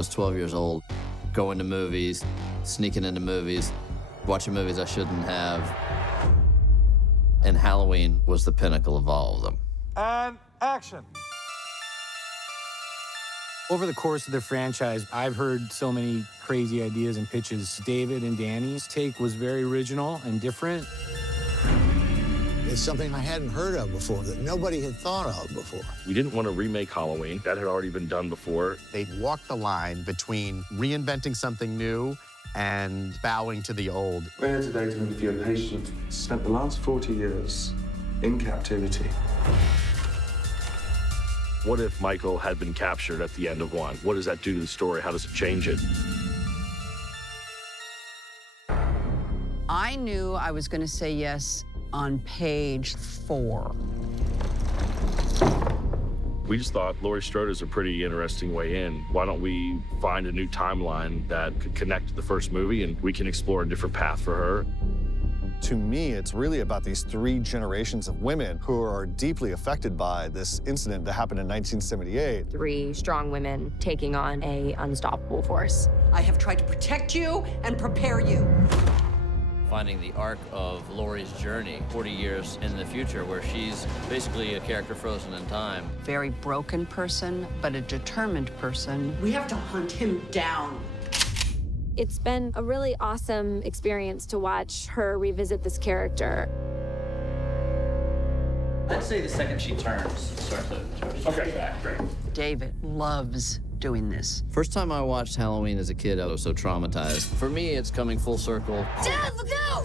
was 12 years old, going to movies, sneaking into movies, watching movies I shouldn't have. And Halloween was the pinnacle of all of them. And action. Over the course of the franchise, I've heard so many crazy ideas and pitches. David and Danny's take was very original and different. It's something I hadn't heard of before, that nobody had thought of before. We didn't want to remake Halloween. That had already been done before. They walked the line between reinventing something new and bowing to the old. We're here today to interview a patient who spent the last 40 years in captivity. What if Michael had been captured at the end of one? What does that do to the story? How does it change it? I knew I was going to say yes on page 4. We just thought Laurie Strode's a pretty interesting way in. Why don't we find a new timeline that could connect to the first movie and we can explore a different path for her? To me, it's really about these 3 generations of women who are deeply affected by this incident that happened in 1978. 3 strong women taking on an unstoppable force. I have tried to protect you and prepare you. Finding the arc of Laurie's journey 40 years in the future, where she's basically a character frozen in time. Very broken person, but a determined person. We have to hunt him down. It's been a really awesome experience to watch her revisit this character. I'd say the second she turns, starts to Okay, back, great. David loves doing this. First time I watched Halloween as a kid, I was so traumatized. For me, it's coming full circle. Dad, look out!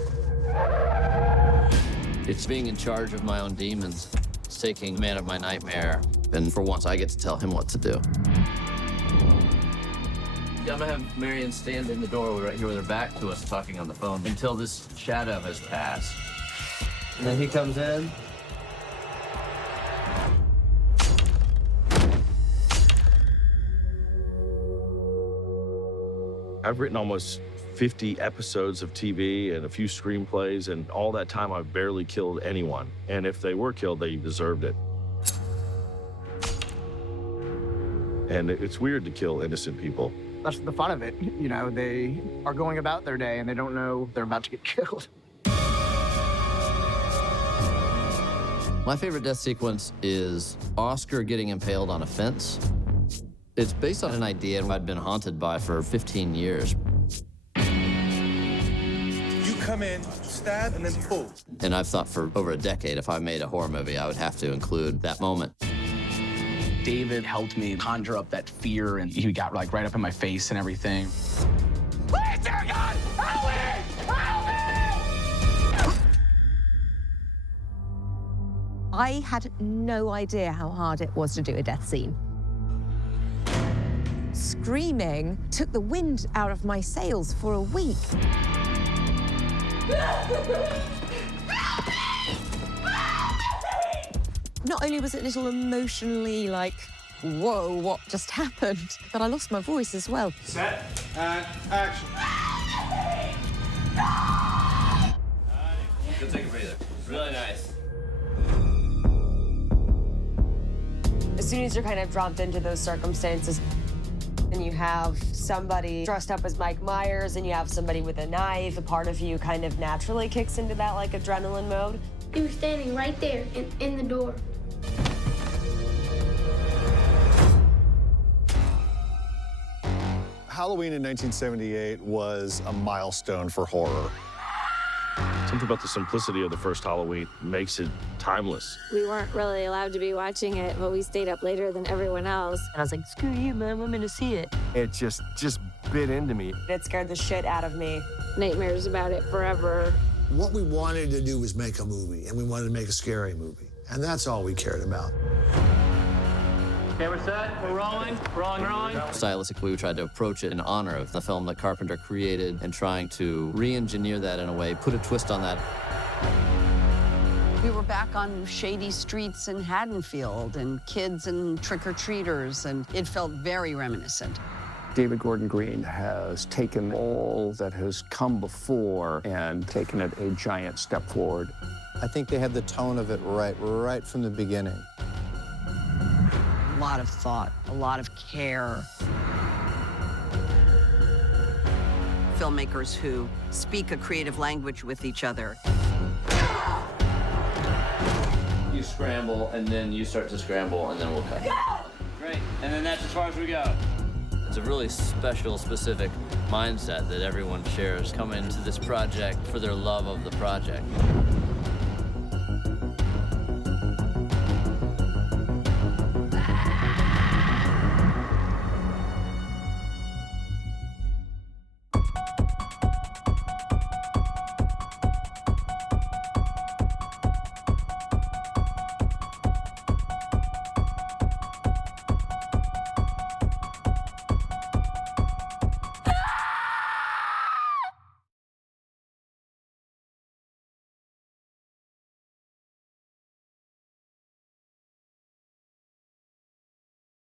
It's being in charge of my own demons. It's taking man of my nightmare, and for once, I get to tell him what to do. I'm gonna have Marion stand in the doorway right here with her back to us, talking on the phone, until this shadow has passed. And then he comes in. I've written almost 50 episodes of TV and a few screenplays, and all that time I've barely killed anyone. And if they were killed, they deserved it. And it's weird to kill innocent people. That's the fun of it. You know, they are going about their day and they don't know they're about to get killed. My favorite death sequence is Oscar getting impaled on a fence. It's based on an idea I'd been haunted by for 15 years. You come in, stab, and then pull. And I've thought for over a decade, if I made a horror movie, I would have to include that moment. David helped me conjure up that fear, and he got like right up in my face and everything. Please, dear God, help me! Help me! I had no idea how hard it was to do a death scene. Screaming took the wind out of my sails for a week. Not only was it a little emotionally like, whoa, what just happened, but I lost my voice as well. Set and action. Go take a breather. Really nice. As soon as you're kind of dropped into those circumstances, and you have somebody dressed up as Mike Myers, and you have somebody with a knife, a part of you kind of naturally kicks into that like adrenaline mode. You were standing right there in the door. Halloween in 1978 was a milestone for horror. Something about the simplicity of the first Halloween makes it timeless. We weren't really allowed to be watching it, but we stayed up later than everyone else. And I was like, screw you, man, I'm gonna see it. It just bit into me. It scared the shit out of me. Nightmares about it forever. What we wanted to do was make a movie, and we wanted to make a scary movie. And that's all we cared about. Okay, we're set. We're rolling. Rolling. Stylistically, we tried to approach it in honor of the film that Carpenter created and trying to re-engineer that in a way, put a twist on that. We were back on shady streets in Haddonfield and kids and trick-or-treaters, and it felt very reminiscent. David Gordon Green has taken all that has come before and taken it a giant step forward. I think they had the tone of it right from the beginning. A lot of thought, a lot of care. filmmakers who speak a creative language with each other. You scramble, and then you start to scramble, and then we'll cut. Great. And then that's as far as we go. It's a really special, specific mindset that everyone shares coming to this project for their love of the project.